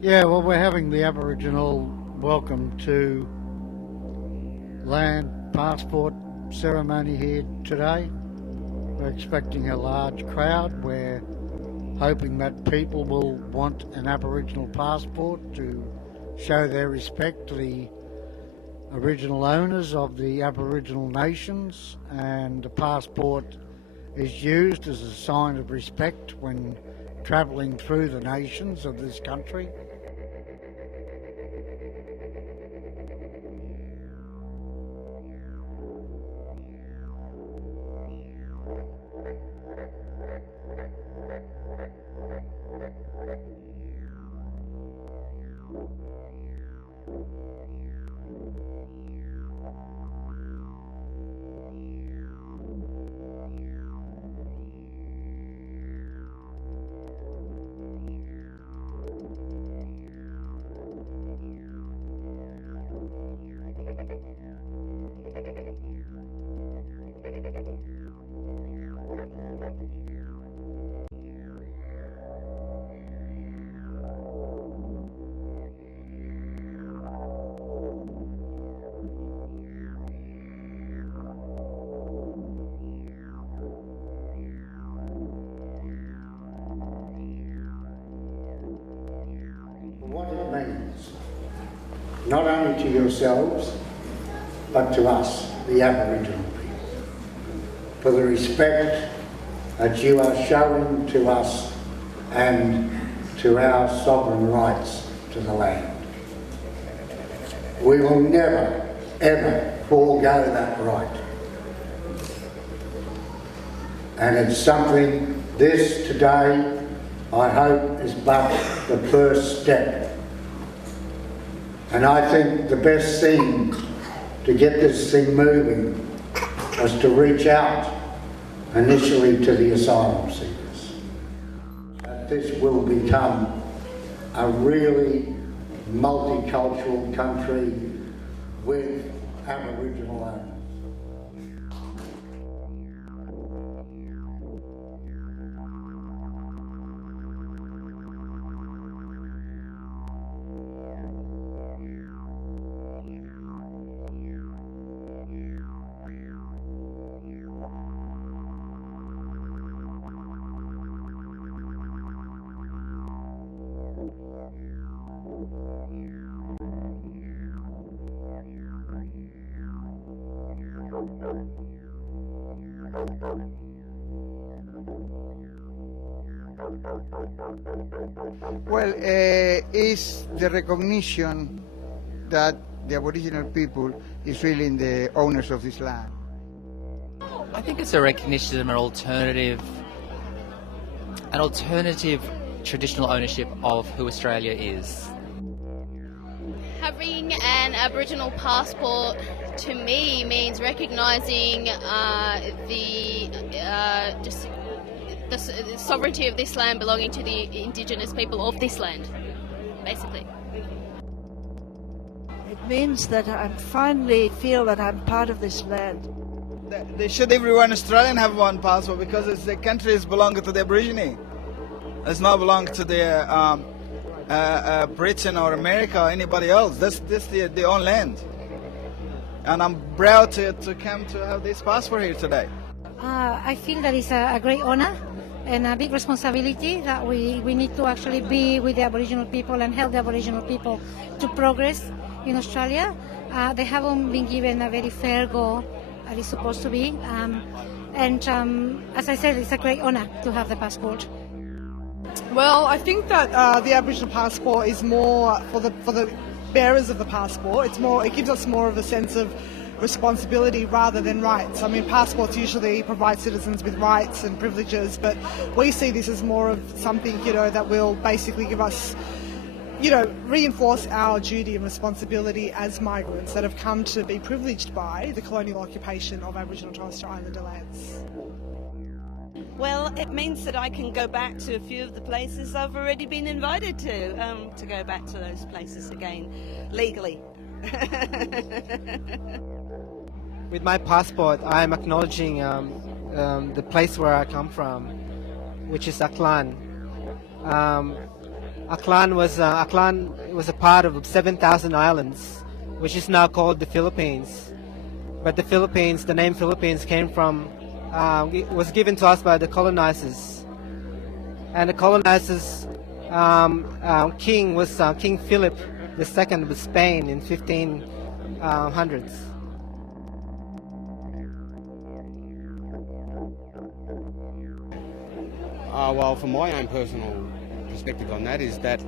Yeah, well, we're having the Aboriginal welcome to land passport ceremony here today. We're expecting a large crowd. We're hoping that people will want an Aboriginal passport to show their respect to the original owners of the Aboriginal nations, and the passport is used as a sign of respect when travelling through the nations of this country. What it means, not only to yourselves, but to us, the Aboriginal people, for the respect that you are showing to us and to our sovereign rights to the land. We will never, ever forego that right. And it's something, this today, I hope, is but the first step. And I think the best thing to get this thing moving was to reach out initially to the asylum seekers. That this will become a really multicultural country with Aboriginal owners. Well, it's the recognition that the Aboriginal people is really the owners of this land. I think it's a recognition of an alternative traditional ownership of who Australia is. Having an Aboriginal passport to me means recognising the sovereignty of this land belonging to the Indigenous people of this land, basically. It means that I finally feel that I'm part of this land. Should everyone Australian have one passport, because it's the country is belonging to the Aborigine. It's not belong to the Britain or America or anybody else. This their own land. And I'm proud to come to have this passport here today. I feel that it's a great honor and a big responsibility that we need to actually be with the Aboriginal people and help the Aboriginal people to progress in Australia. They haven't been given a very fair go as it's supposed to be. As I said, it's a great honor to have the passport. Well, I think that the Aboriginal passport is more for the bearers of the passport. It gives us more of a sense of responsibility rather than rights. I mean, passports usually provide citizens with rights and privileges, but we see this as more of something, that will basically give us, reinforce our duty and responsibility as migrants that have come to be privileged by the colonial occupation of Aboriginal and Torres Strait Islander lands. Well, it means that I can go back to a few of the places I've already been invited to go back to those places again, legally. With my passport, I'm acknowledging the place where I come from, which is Aklan. Aklan was a part of 7,000 islands, which is now called the Philippines. But the Philippines, the name Philippines came from, it was given to us by the colonizers. And the colonizers' king was King Philip II of Spain in 1500s. Well, from my own personal perspective on that is that,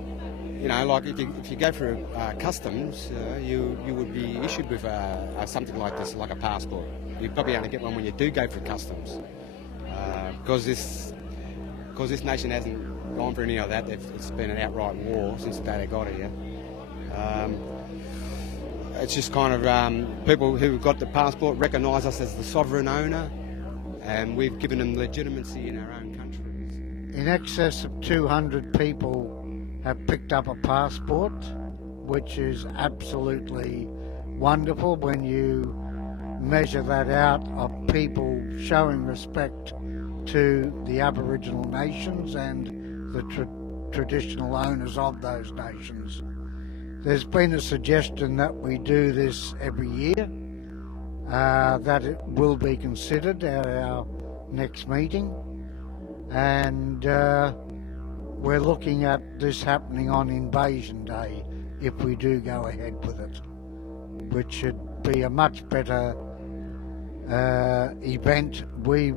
you know, like if you go through customs, you would be issued with something like this, like a passport. You'd probably only get one when you do go through customs, because this nation hasn't gone for any of that. It's been an outright war since the day they got here. It's just kind of people who've got the passport recognise us as the sovereign owner, and we've given them legitimacy in our own country. In excess of 200 people have picked up a passport, which is absolutely wonderful when you measure that out of people showing respect to the Aboriginal nations and the traditional owners of those nations. There's been a suggestion that we do this every year, that it will be considered at our next meeting, and we're looking at this happening on Invasion Day if we do go ahead with it, which should be a much better event, we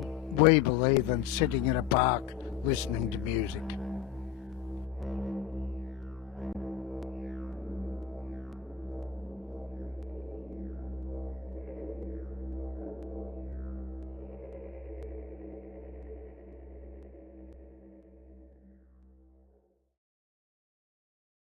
believe, than sitting in a park listening to music.